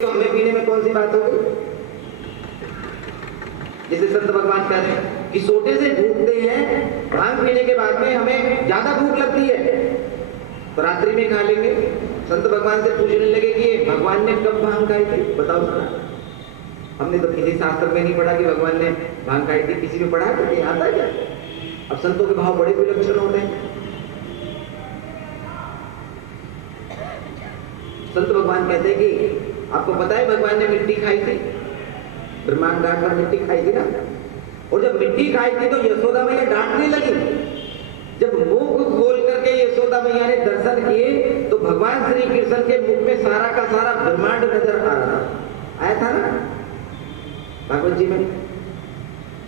तो हमें पीने में कौन सी बात होगी? जैसे संत भगवान कहते हैं कि सोटे से भूखते हैं, भांग पीने के बाद में हमें ज्यादा भूख लगती है तो रात्रि में खा लेंगे। संत भगवान से पूछने लगे कि भगवान ने कब भांग खाई थी, बताओ जरा। हमने तो किसी शास्त्र में नहीं पढ़ा कि भगवान ने भांग खाई थी, किसी में पढ़ा तो नहीं आता क्या? अब संतों के भाव बड़े विलक्षण होते हैं। संत भगवान कहते हैं कि आपको पता है भगवान ने मिट्टी खाई थी, ब्रह्मांड घाट पर मिट्टी खाई थी ना, और जब मिट्टी खाई थी तो यशोदा मैया डांटने लगी। जब मुख खोल करके यशोदा मैया ने दर्शन किए तो भगवान श्री कृष्ण के मुख में सारा का सारा ब्रह्मांड नजर आ रहा था। आया था ना भागवत जी में,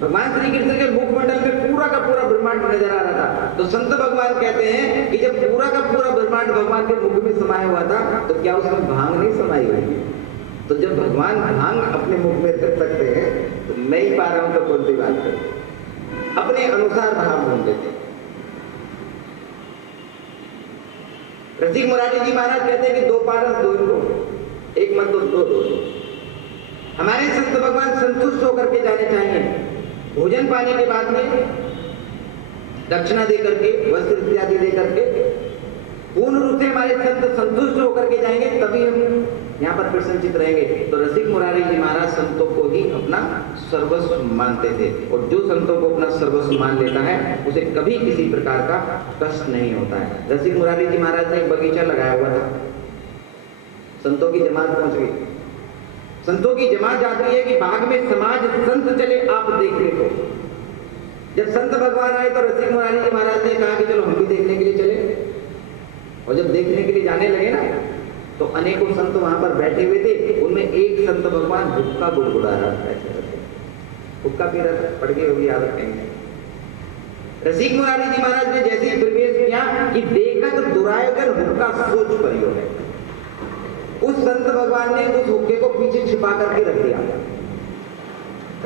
भगवान श्री कृष्ण के मुखमंडल में पूरा का पूरा ब्रह्मांड नजर आ रहा था। तो संत भगवान कहते हैं कि जब पूरा का पूरा ब्रह्मांड भगवान के मुख में समाया हुआ था तो क्या उसमें भांग नहीं समाई हुई? तो जब भगवान भांग अपने मुख में रख सकते हैं तो मैं ही पा रहा हूं तो कौन सी बात करें? अपने अनुसार भाव ढूंढ लेते। रसिक मुरारी जी महाराज कहते हैं कि दो पारस दो इनको, एक मत दो दो। हमारे संत भगवान संतुष्ट होकर के जाने चाहिए। भोजन पाने के बाद में दक्षिणा दे करके, वस्त्र इत्यादि दे करके पूर्ण रूप से हमारे संत संतुष्ट होकर के जाएंगे, तभी हम यहाँ पर प्रसन्नचित रहेंगे। तो रसिक मुरारी जी महाराज संतों को ही अपना सर्वस्व मानते थे, और जो संतों को अपना सर्वस्व मान लेता है उसे कभी किसी प्रकार का कष्ट नहीं होता है। रसिक मुरारी जी महाराज ने एक बगीचा लगाया हुआ था, संतों की जमात पहुंच गई। संतों की जमात जाती है कि बाग में समाज संत चले आप देखने को। जब संत भगवान आए तो रसिक मुरारी जी महाराज ने कहा कि चलो हम भी देखने के लिए चले, और जब देखने के लिए जाने लगे ना तो अनेकों संत वहां पर बैठे हुए थे। उनमें एक संत भगवान हुक्का गुड़गुड़ा रहा था, हुक्का पी रहा था, पड़ गई होगी आदत कहीं। रसिक मुरारी जी महाराज ने जैसे ही प्रवेश किया कि देखत दुरायगन हुक्का सोच परियो है, उस संत भगवान ने उस हुक्के को पीछे छिपा करके रख दिया।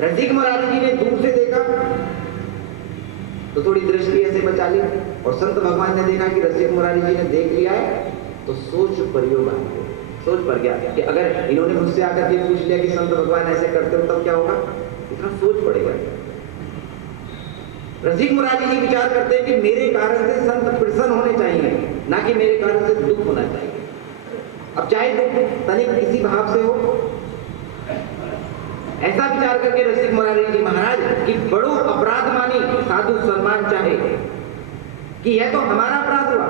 रसिक मुरारी जी ने दूर से देखा तो थोड़ी दृष्टि ऐसे बचा ली, और संत भगवान ने देखा कि रसिक मुरारी जी ने देख लिया है तो सोच प्रयोग आ गया। सोच पड़ गया कि अगर इन्होंने मुझसे आकर के पूछ लिया कि संत भगवान ऐसे करते हो तब क्या होगा, इतना सोच पड़ेगा। रसिक मुरारी जी विचार करते हैं कि मेरे कारण से संत प्रसन्न होने चाहिए, ना कि मेरे कारण से दुख होना चाहिए। अब चाहे दुख तनिक किसी भाव से हो, ऐसा विचार करके रसिक मुरारी जी महाराज कि बड़ो अपराध मानी साधु सम्मान चाहे, कि यह तो हमारा अपराध हुआ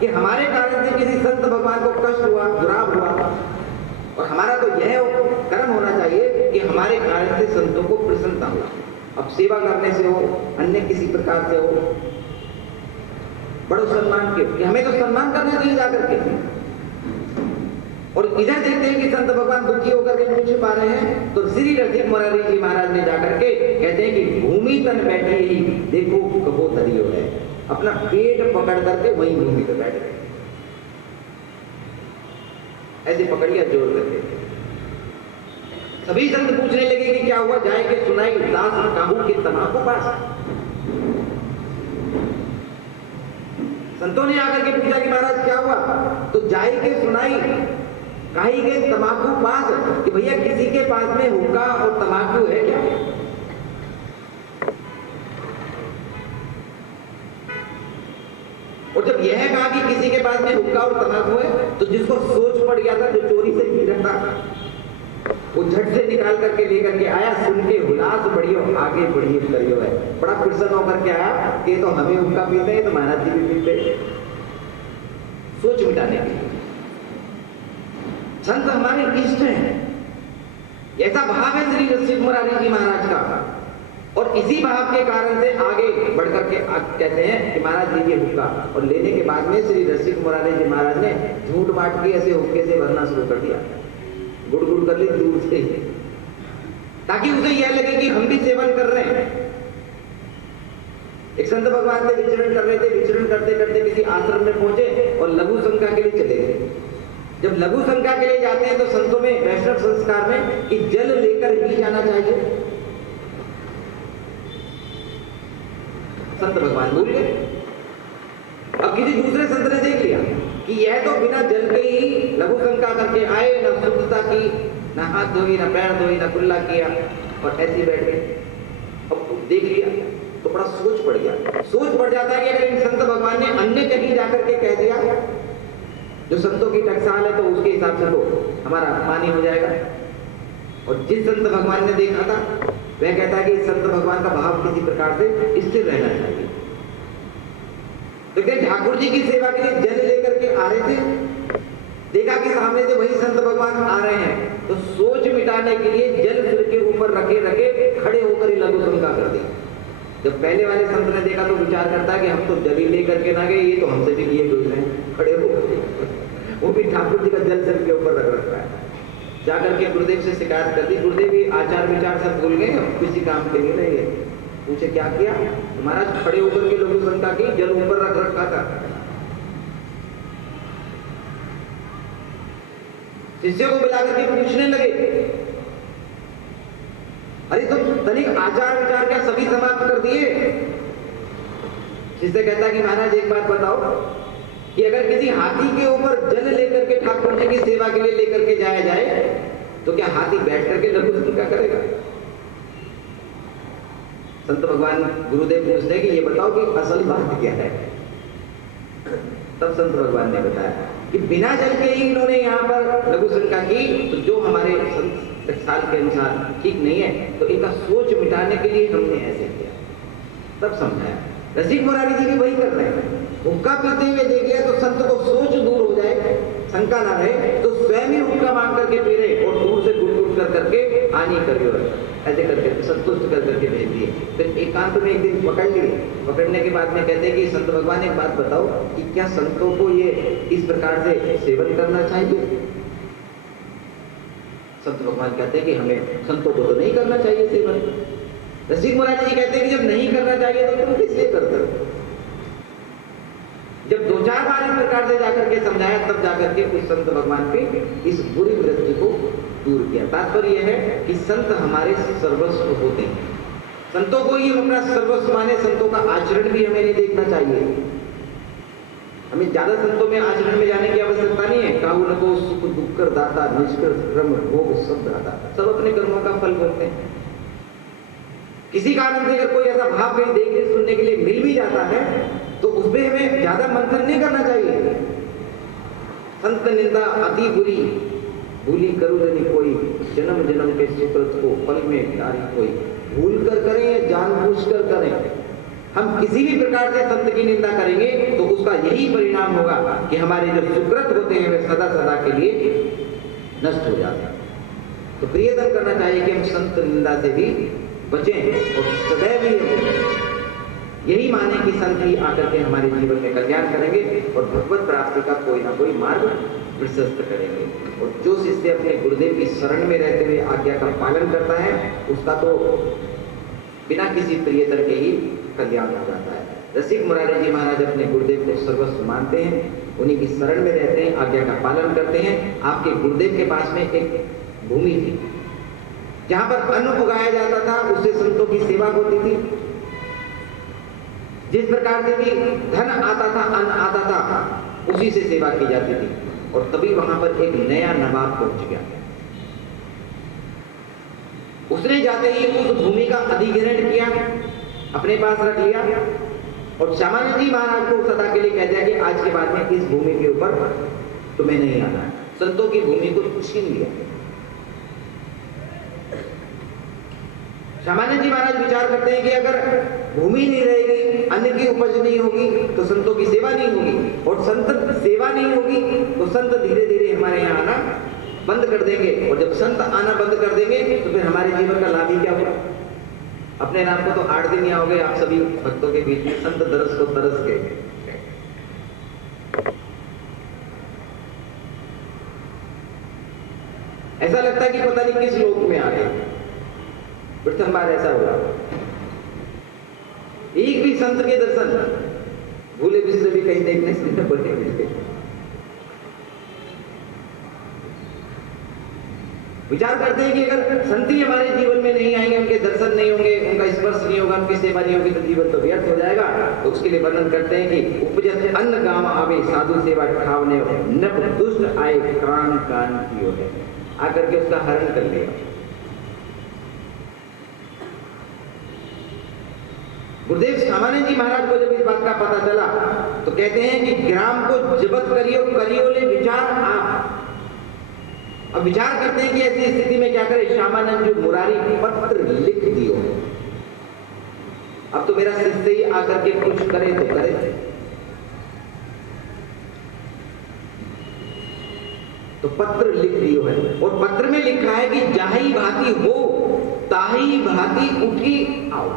कि हमारे कारण से किसी संत भगवान को कष्ट हुआ, दुराव हुआ, और हमारा तो यह कर्म होना चाहिए कि हमारे कारण से संतों को प्रसन्नता हो। अब सेवा करने से हो, अन्य किसी प्रकार से हो, बड़ो सम्मान के कि हमें तो सम्मान करने दिए जाकर के। और इधर देखते हैं कि संत भगवान दुखी होकर के पूछ पा रहे हैं, तो श्री रसिक मुरारी जी महाराज ने जाकर के कहते हैं कि भूमि तन बैठी ही देखो कबो तरियो है। अपना पेट पकड़ करके वहीं भूमि पर बैठ गए, ऐसे पकड़िया जोर करके। सभी संत पूछने लगे कि क्या हुआ, जाए के सुनाई दास काबू के तमाकू पास। संतों ने आकर के पूछा कि महाराज क्या हुआ, तो जाए के सुनाई कहीं गए तमाकू पास, कि भैया किसी के पास में हुक्का और तमाकू है क्या? और जब यह कहा कि किसी के पास में हुक्का और तमाकू है तो जिसको सोच पड़ गया था, जो चोरी से पी रहा था, वो झट से निकाल करके लेकर के आया। सुन के हुलास बढ़ियो आगे बढ़िए करियो है, बड़ा प्रसन्न होकर के आया कि तो हमें हुक्का पीते हैं तो महाराज जी भी पीते। सोच मिटाने के लिए संत हमारे इष्ट हैं, ऐसा भाव है श्री रसिक मुरारी जी महाराज का। और इसी भाव के कारण से आगे बढ़ करके कहते हैं कि महाराज जी ये हुक्का, और लेने के बाद में श्री रसिक मुरारी जी महाराज ने झूठ बांट के ऐसे हुक्के से भरना शुरू कर दिया, गुड़ गुड़ कर ली दूर से, ताकि उसे यह लगे कि हम भी सेवन कर रहे हैं। एक संत भगवान से विचरण कर रहे थे, विचरण करते करते किसी आश्रम में पहुंचे और लघु संख्या के लिए चले गए। जब लघु संख्या के लिए जाते हैं तो संतों में वैष्णव संस्कार में कि जल लेकर ही जाना चाहिए। संत भगवान भूल गए। अब किसी दूसरे संत ने देख लिया कि यह तो बिना जल के ही लघु शंका करके आए, न शुद्धता की ना हाथ धोई, ना पैर धोई, ना कुल्ला किया और ऐसे ही बैठ गए। अब देख लिया तो बड़ा सोच पड़ गया। सोच पड़ जाता है कि अगर इन संत भगवान ने अन्य कहीं जाकर के कह दिया जो संतों की टकसाल है, तो उसके हिसाब से तो हमारा अपमान ही हो जाएगा। और जिस संत भगवान ने देखा था वह कहता है कि इस संत भगवान का भाव किसी प्रकार से स्थिर रहना चाहिए। तो क्या ठाकुर जी की सेवा के लिए जल लेकर के आ रहे थे, देखा कि सामने से वही संत भगवान आ रहे हैं, तो सोच मिटाने के लिए जल सिर के ऊपर रखे रखे खड़े होकर ही लघु शंका कर दी। जब पहले वाले संत ने देखा तो विचार करता है कि हम तो जल ही लेकर के ना गए, ये तो हमसे भी लिए गुजरे हैं, खड़े होकर वो भी ठाकुर जी का जल सिर के ऊपर रख रखा है। जाकर के गुरुदेव से शिकायत कर दी। गुरुदेव भी आचार विचार सब भूल गए, अब किसी काम के नहीं रहे। पूछे क्या किया? महाराज खड़े होकर के लघु शंका की, जल ऊपर रख रखा था। शिष्यों को बुला करके पूछने लगे, अरे तुम तनिक आचार विचार क्या सभी समाप्त कर दिए? शिष्य कहता कि महाराज एक बात बताओ कि अगर किसी हाथी के ऊपर जल लेकर के ठाकुर जी की सेवा के लिए लेकर के जाया जाए तो क्या हाथी बैठ करके लघु शंका करेगा? संत भगवान गुरुदेव पूछते कि ये बताओ कि असल बात क्या है। तब संत भगवान ने बताया कि बिना जल के ही इन्होंने यहाँ पर लघु शंका की, तो जो हमारे संत साल के अनुसार ठीक नहीं है, तो इनका सोच मिटाने के लिए हमने ऐसे किया। तब समझाया। रसिक मुरारी जी भी वही कर रहे हैं। हुक्का पीते हुए देख लिया तो संत को सोच दूर हो जाए, शंका ना रहे, तो स्वयं ही हुक्का मांग करके पी रहे और दूर से गुट कर करके आनी करियो ऐसे करके संतुष्ट कर करके भेज दिए। फिर एकांत में एक दिन पकड़ लिए। पकड़ने के बाद में कहते हैं कि संत भगवान एक बात बताओ कि क्या संतों को ये इस प्रकार से सेवन करना चाहिए? संत भगवान कहते हैं कि हमें संतों को तो नहीं करना चाहिए सेवन। रसिक मुरारी जी कहते हैं कि जब नहीं करना चाहिए तो तुम किस लिए करते हो? जब 2-4 बार इस प्रकार से जाकर के समझाया, तब जाकर के उस संत भगवान के इस बुरी वृत्ति को दूर किया। तात्पर्य यह है कि संत हमारे सर्वस्व होते हैं। संतों को ही हम अपना सर्वस्व माने। संतों का आचरण भी हमें नहीं देखना चाहिए। हमें ज्यादा संतों में आचरण में जाने की आवश्यकता नहीं है। काहू न को सुख दुख कर दाता, निष्कृत कर्म भोग सब दाता। सब अपने कर्मों का फल भोगते हैं। किसी कारण से अगर कोई ऐसा भाव कहीं देखने सुनने के लिए मिल भी जाता है तो उसमें हमें ज्यादा मंथन नहीं करना चाहिए। संत निंदा अति बुरी, भूली करू नहीं कोई, जन्म जन्म के सुकृत को फल में डारी कोई। भूल कर करें या जानबूझकर करें, हम किसी भी प्रकार से संत की निंदा करेंगे तो उसका यही परिणाम होगा कि हमारे जो सुकृत होते हैं वे सदा सदा के लिए नष्ट हो जाते हैं। तो प्रयत्न करना चाहिए कि हम संत निंदा से भी बचें और सदैव यही माने कि संत ही आकर के हमारे जीवन में कल्याण करेंगे और भगवत प्राप्ति का कोई ना कोई मार्ग प्रशस्त करेंगे। और जो शिष्य अपने गुरुदेव की शरण में रहते हुए आज्ञा का पालन करता है उसका तो बिना किसी प्रियतर के ही कल्याण हो जाता है। रसिक मुरारी जी महाराज अपने गुरुदेव को सर्वस्व मानते हैं, उन्हीं की शरण में रहते हैं, आज्ञा का पालन करते हैं। आपके गुरुदेव के पास में एक भूमि थी जहां पर अन्न उगाया जाता था, उससे संतों की सेवा होती थी। जिस प्रकार से भी धन आता था, अन्न आता था, उसी से सेवा की जाती थी। और तभी वहां पर एक नया नवाब पहुंच गया। उसने जाते ही उस भूमि का अधिग्रहण किया, अपने पास रख लिया और श्यामानंद जी महाराज को सदा के लिए कह दिया कि आज के बाद में इस भूमि के ऊपर तुम्हें नहीं आना है। संतों की भूमि को छीन लिया। श्यामानंद जी महाराज विचार करते हैं कि अगर भूमि नहीं रहेगी, अन्न की उपज नहीं होगी तो संतों की सेवा नहीं होगी, और संत सेवा नहीं होगी तो संत धीरे धीरे हमारे यहाँ आना बंद कर देंगे। और जब संत आना बंद कर देंगे तो फिर हमारे जीवन का लाभ ही क्या होगा? अपने नाम को तो 8 दिन ही आओगे आप सभी भक्तों के बीच में, संत दरस को तरस के। ऐसा लगता है कि पता नहीं किस लोक में आ गए। प्रथम बार ऐसा हुआ, एक भी संत के दर्शन भूले बिसरे भी कहीं देखने से न बने मिलते। विचार करते हैं कि अगर संत ही हमारे जीवन में नहीं आएंगे, उनके दर्शन नहीं होंगे, उनका स्पर्श नहीं होगा, उनकी सेवा नहीं होगी तो जीवन तो व्यर्थ हो जाएगा। तो उसके लिए वर्णन करते हैं कि उपजत अन्न गांव आवे, साधु सेवा खावने, नप दुष्ट आए कान कान कियो है। आकर के उसका हरण कर लेगा। गुरुदेव सामान्य जी महाराज को जब इस बात का पता चला तो कहते हैं कि ग्राम को जबत करियो करियो ले विचार आप। अब विचार करते हैं कि ऐसी स्थिति में क्या करे। श्यामानंद जो मुरारी पत्र लिख दियो, अब तो मेरा शिष्य ही आकर के कुछ करे तो करे। तो पत्र लिख दियो है और पत्र में लिखा है कि जाही भांति हो ताही भांति उठी आओ।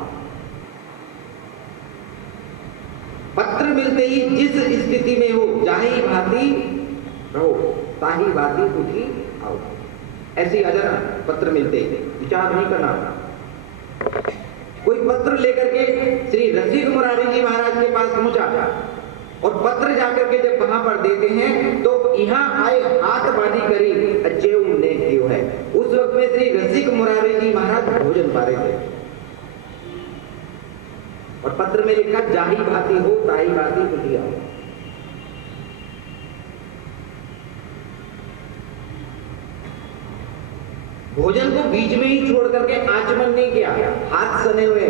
पत्र मिलते ही जिस स्थिति में हो जाही भांति रहो ताही भांति उठी आओ। ऐसी आ जाना पत्र मिलते ही, विचार नहीं करना। कोई पत्र लेकर के श्री रसिक मुरारी जी महाराज के पास पहुंचा और पत्र जाकर के जब वहां पर देते हैं तो यहाँ आए हाथ बांधी करी अचेव ने कियो है। उस वक्त में श्री रसिक मुरारी जी महाराज भोजन पा रहे थे और पत्र में लिखा जाही भांति हो ताही भांति उठी आओ। भोजन को बीच में ही छोड़ करके आचमन नहीं किया, हाथ सने हुए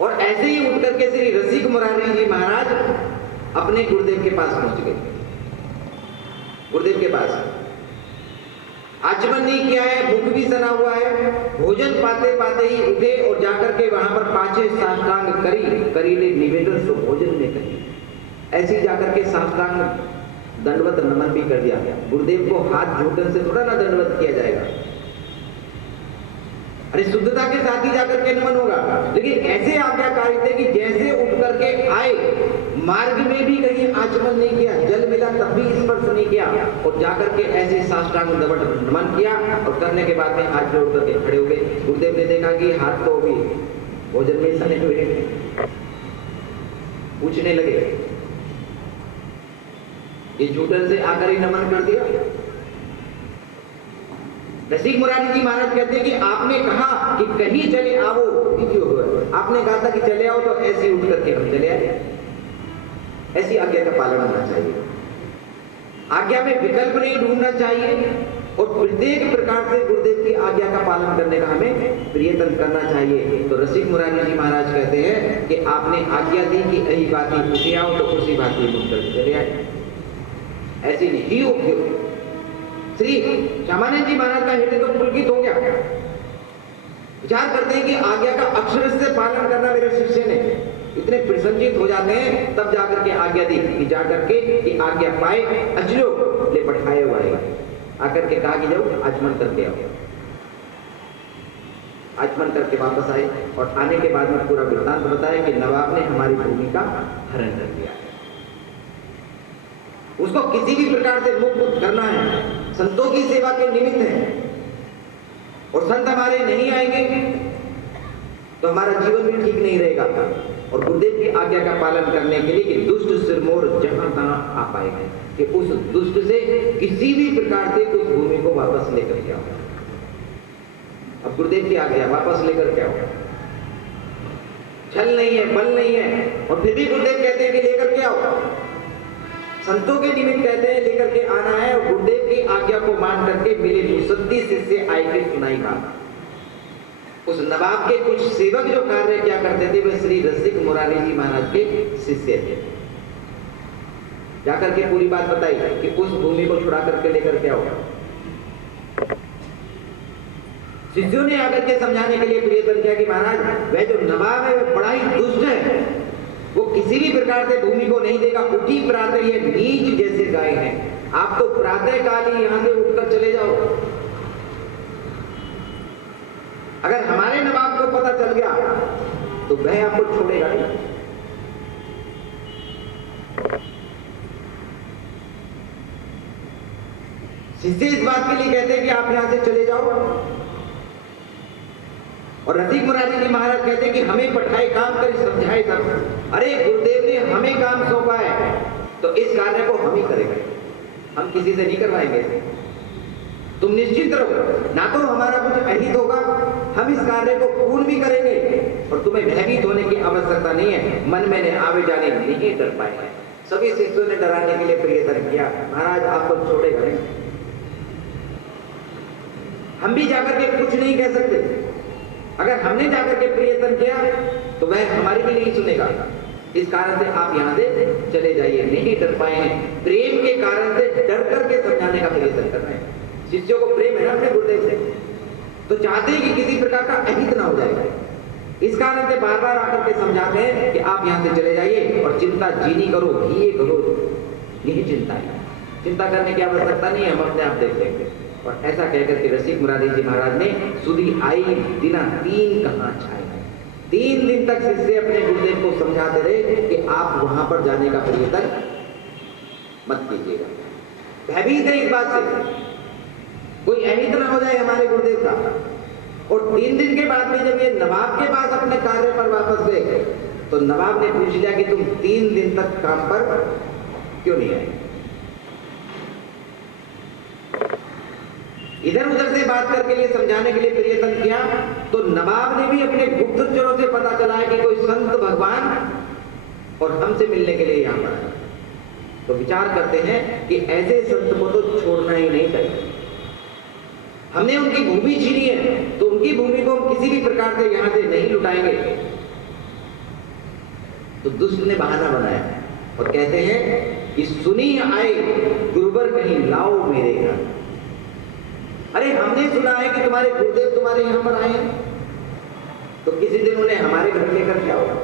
और ऐसे ही उठ करके श्री रसिक मुरारी जी महाराज अपने गुरुदेव के पास पहुंच गए। गुरुदेव के पास आचमन नहीं किया है, मुख भी सना हुआ है, भोजन पाते पाते ही उठे और जाकर के वहां पर पांचे साष्टांग करीले निवेदन सो भोजन में करी। ऐसे ही जाकर के साष्टांग दंडवत नमन भी कर दिया। गुरुदेव को हाथ जोड़ने से थोड़ा ना दंडवत किया जाएगा, अरे शुद्धता के साथ ही जाकर के नमन होगा। लेकिन ऐसे आज्ञाकारी थे कि जैसे उठ करके आए मार्ग में भी कहीं आचमन नहीं किया, जल मिला तब भी स्पर्श नहीं किया और जाकर के ऐसे साष्टांग दंडवत नमन किया और करने के बाद में हाथ जोड़ करके खड़े हो गए। गुरुदेव ने देखा कि हाथ तो भी भोजन में सने हुए, पूछने लगे ये झूठन से आकर ही नमन कर दिया। रसिक मुरारी जी महाराज कहते हैं कि आपने कहा कि कहीं चले आओ, आपने कहा था कि चले आओ तो ऐसे उठ करके हम चले आए। ऐसी आज्ञा का पालन होना चाहिए, आज्ञा में विकल्प नहीं ढूंढना चाहिए और प्रत्येक प्रकार से गुरुदेव की आज्ञा का पालन करने का हमें प्रयत्न करना चाहिए। तो रसिक मुरारी जी महाराज कहते हैं कि आपने आज्ञा दी कि यही बात ही उठे आओ तो उसी बात ही उठ करके चले आए। ऐसी नहीं हो। श्री श्यामानंद जी महाराज का हृदय तो पुलकित हो गया। विचार करते हैं कि आज्ञा का अक्षर से पालन करना मेरे शिष्य ने, इतने प्रसन्नचित हो जाते हैं तब जाकर के आज्ञा दी कि जाकर के कि आज्ञा पाए अजलो ले बैठाए हुए आकर के कहा कि जाओ आचमन करके आओ। आचमन करके वापस आए और आने के बाद में पूरा वृत्तांत बताया कि नवाब ने हमारी भूमि का हरण कर दिया। उसको किसी भी प्रकार से मुक्त करना है, संतों की सेवा के निमित्त है और संत हमारे नहीं आएंगे तो हमारा जीवन भी ठीक नहीं रहेगा। और गुरुदेव की आज्ञा का पालन करने के लिए कि दुष्ट सिरमौर जहां तहां आ पाएंगे कि उस दुष्ट से किसी भी प्रकार से उस भूमि को वापस लेकर के आओ। अब गुरुदेव की आज्ञा वापस लेकर के आओ, छल नहीं है, बल नहीं है और फिर भी गुरुदेव कहते हैं कि लेकर के आओ। संतों के निमित्त कहते हैं लेकर के आना है और गुरुदेव की आज्ञा को मान करके मिले मुसद्दी शिष्य आए के सुनाई बात। उस नवाब के कुछ सेवक जो कार्य क्या करते थे वे श्री रसिक मुरारी जी महाराज के शिष्य थे। जाकर के पूरी बात बताई कि उस भूमि को छुड़ा करके लेकर के आओ। शिष्यों ने आकर के समझाने के लिए प्रयत्न किया कि महाराज वह जो नवाब है वह बड़ा ही दुष्ट है, वो किसी भी प्रकार से भूमि को नहीं देगा। उठी प्रातः ये नीच जैसे गाय हैं, आप तो प्रातः काल ही यहां से उठकर चले जाओ। अगर हमारे नवाब को पता चल गया तो वह आपको छोड़ेगा नहीं। शिष्य इस बात के लिए कहते हैं कि आप यहां से चले जाओ और रसिक मुरारी जी महाराज कहते हैं कि हमें पठाए काम कर समझाए सब। अरे गुरुदेव ने हमें काम सौंपा है तो इस कार्य को हम ही करेंगे, हम किसी से नहीं करवाएंगे। तुम निश्चित रहो, ना तो हमारा कुछ अहित होगा, हम इस कार्य को पूर्ण भी करेंगे और तुम्हें भयभीत होने की आवश्यकता नहीं है। मन में आवे जाने नहीं डर पाए। सभी शिष्यों ने डराने के लिए प्रयत्न किया, महाराज आपको छोड़ेगा नहीं। हम भी जाकर के कुछ नहीं कह सकते। अगर हमने जाकर के प्रियतम किया तो वह हमारी भी नहीं सुनेगा। इस कारण से आप यहाँ से चले जाइए, नहीं डर पाए हैं। प्रेम के कारण से डर करके समझाने का प्रयत्न कर रहे हैं। शिष्यों को प्रेम है ना अपने गुरुदेव से, तो चाहते हैं कि किसी प्रकार का अहित ना हो जाए। इस कारण से बार बार आकर के समझाते हैं कि आप यहाँ से चले जाइए और चिंता जीनी करो, ये करो। यही चिंता है, चिंता करने की आवश्यकता नहीं है, हम अपने आप देख लेंगे। और ऐसा कहकर के रसिक मुरारी जी महाराज ने सुधी आई दिना 3 कहाँ छाए। 3 दिन तक शिष्य अपने गुरुदेव को समझाते रहे कि आप वहां पर जाने का प्रयत्न मत कीजिएगा। भयभीत है इस बात से, कोई अहित ना हो जाए हमारे गुरुदेव का। और 3 दिन के बाद में जब ये नवाब के पास अपने कार्य पर वापस गए तो नवाब ने पूछ लिया कि तुम 3 दिन तक काम पर क्यों नहीं आए। इधर उधर से बात करके लिए समझाने के लिए प्रयत्न किया तो नवाब ने भी अपने गुप्तचरों से पता चला है कि कोई संत भगवान और हमसे मिलने के लिए यहां पर है। तो विचार करते हैं कि ऐसे संत को तो छोड़ना ही नहीं चाहिए। हमने उनकी भूमि छीनी है तो उनकी भूमि को हम किसी भी प्रकार से यहां से नहीं लुटाएंगे। तो दुष्ट ने बहाना बनाया और कहते हैं कि सुनी आए गुरुवर कहीं लाओ मेरे घर। अरे हमने सुना है कि तुम्हारे गुरुदेव तुम्हारे यहां पर आए हैं, तो किसी दिन उन्हें हमारे घर लेकर क्या होगा।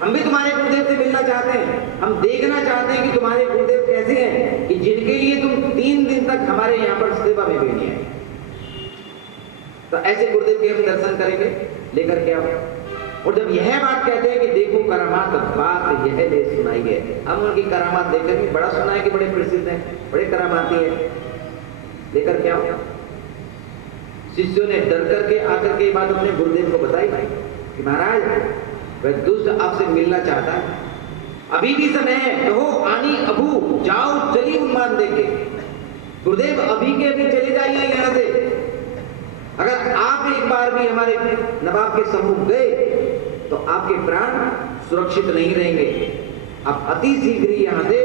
हम भी तुम्हारे गुरुदेव से मिलना चाहते हैं, हम देखना चाहते हैं कि तुम्हारे गुरुदेव कैसे हैं कि जिनके लिए तुम 3 दिन तक हमारे यहाँ पर सेवा में भी नहीं आए। तो ऐसे गुरुदेव के हम दर्शन करेंगे लेकर के आओ। और जब यह बात कहते हैं कि देखो करामात बात यह ले सुनाई है, हम उनकी करामात देखेंगे। बड़ा सुना है कि बड़े प्रसिद्ध हैं, बड़े करामाती हैं, लेकर के आओ। शिष्यों ने डर करके आकर के बात अपने गुरुदेव को बताई कि महाराज वह दुष्ट आपसे मिलना चाहता है, अभी भी समय है, कहो आनी अबू जाओ चली उन्मान देंगे। गुरुदेव अभी के अभी चले जाइए यहाँ से। अगर आप एक बार भी हमारे नवाब के सम्मुख गए तो आपके प्राण सुरक्षित नहीं रहेंगे। आप अति शीघ्र ही यहाँ से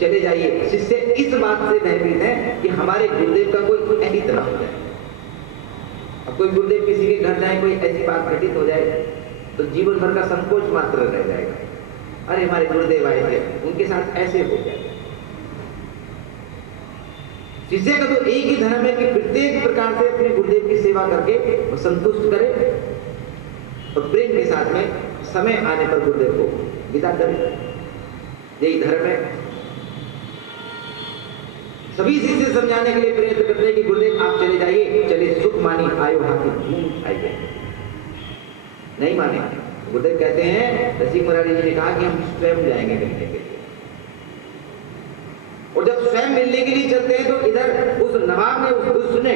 चले जाइए। शिष्य इस बात से भयभीत है कि हमारे गुरुदेव का कोई अहित ना हो जाए। अब कोई गुरुदेव किसी के घर जाए, कोई ऐसी बात घटित हो जाए तो जीवन भर का संकोच मात्र रह जाएगा। अरे हमारे गुरुदेव आए थे, उनके साथ ऐसे हो जाए। शिष्य का तो एक ही धर्म है कि प्रत्येक प्रकार से अपने गुरुदेव की सेवा करके वो संतुष्ट करे और प्रेम के साथ में समय आने पर गुरुदेव को विदा करे। यही धर्म है। सभी शिष्य समझाने के लिए प्रयत्न करते हैं कि गुरुदेव आप चले जाइए, चले सुख मानी आयो हाथी धूम आइए। नहीं माने। गुरुदेव कहते हैं, रसिक मुरारी जी ने कहा कि हम स्वयं जाएंगे मिलने के लिए। और जब स्वयं मिलने के लिए चलते हैं तो इधर उस नवाब ने, उस दुष्ट ने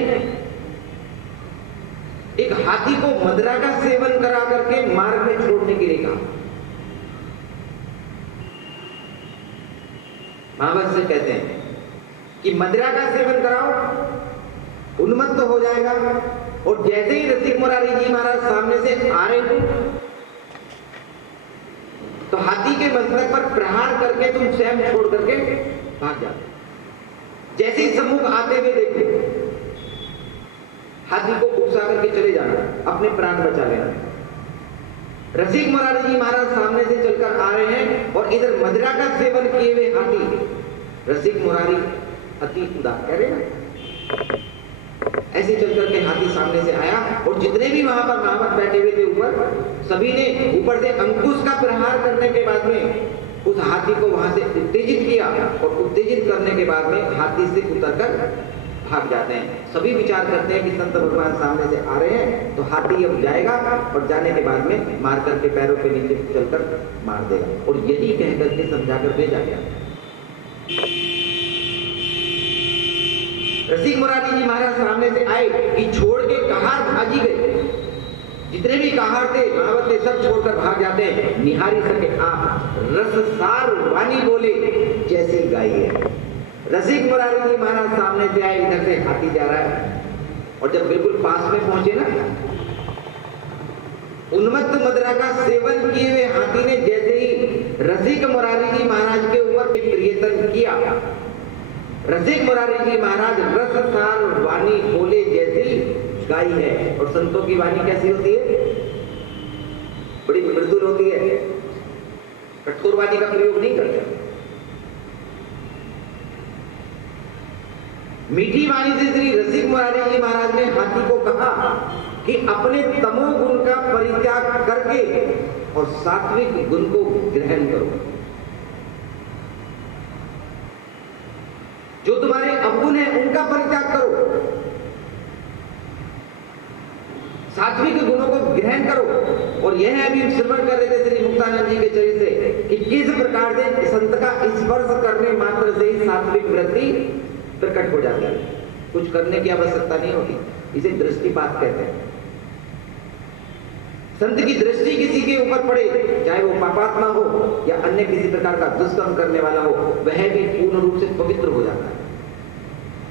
एक हाथी को मदिरा का सेवन करा करके मार्ग में छोड़ने के लिए कहा। महाभारत से कहते हैं कि मदिरा का सेवन कराओ, उन्मत्त हो जाएगा। और जैसे ही रसिक मुरारी जी महाराज सामने से आ रहे थे तो हाथी के मस्तक पर प्रहार करके तुम स्वयं छोड़ करके भाग जाते। जैसे ही सम्मुख आते हुए देखो, हाथी को उकसा करके चले जाना, अपने प्राण बचा लेना। रसिक मुरारी जी महाराज सामने से चलकर आ रहे हैं और इधर मदिरा का सेवन किए हुए हाथी, रसिक मुरारी अति उदास कह रहे ना, ऐसे चल करके हाथी सामने से आया और जितने भी वहां पर महावत बैठे हुए थे ऊपर, सभी ने ऊपर से अंकुश का प्रहार करने के बाद में उस हाथी को वहां से उत्तेजित किया और उत्तेजित करने के बाद में हाथी से उतरकर भाग जाते हैं। सभी विचार करते हैं कि संत भगवान सामने से आ रहे हैं तो हाथी अब जाएगा और जाने के बाद में मार करके पैरों के नीचे चलकर मार देगा। और यही कह करके समझा कर भेजा गया। रसिक मुरारी जी महाराज सामने से आए कि छोड़ के कहार भागी गए। जितने भी कहार थे महावत थे सब छोड़कर भाग जाते हैं। निहारी सके आप रससार वाणी बोले जैसे गाई है। रसिक मुरारी जी महाराज सामने से आए, इधर से हाथी जा रहा है और जब बिल्कुल पास में पहुंचे ना, उन्मत्त मदिरा का सेवन किए हुए हाथी ने जैसे ही रसिक मुरारी जी महाराज के ऊपर प्रियतन किया, रसिक मुरारी जी महाराज रससार वाणी बोले जैसी गाई है। और संतों की वाणी कैसी होती है? बड़ी मृदुल होती है, कठोर वाणी का प्रयोग नहीं करते। मीठी वाणी से श्री रसिक मुरारी जी महाराज ने हाथी को कहा कि अपने तमोगुण का परित्याग करके और सात्विक गुण को ग्रहण करो। जो तुम्हारे अवगुण है उनका परित्याग करो, सात्विक गुणों को ग्रहण करो। और यह अभी श्रवण कर रहे थे श्री मुक्तानंद जी के चरित्र से कि किस प्रकार से संत का स्पर्श करने मात्र से ही सात्विक वृत्ति प्रकट हो जाती है। कुछ करने की आवश्यकता नहीं होती, इसे दृष्टिपात कहते हैं। संत की दृष्टि किसी के ऊपर पड़े, चाहे वो पापात्मा हो या अन्य किसी प्रकार का दुष्कर्म करने वाला हो, वह भी पूर्ण रूप से पवित्र हो जाता है।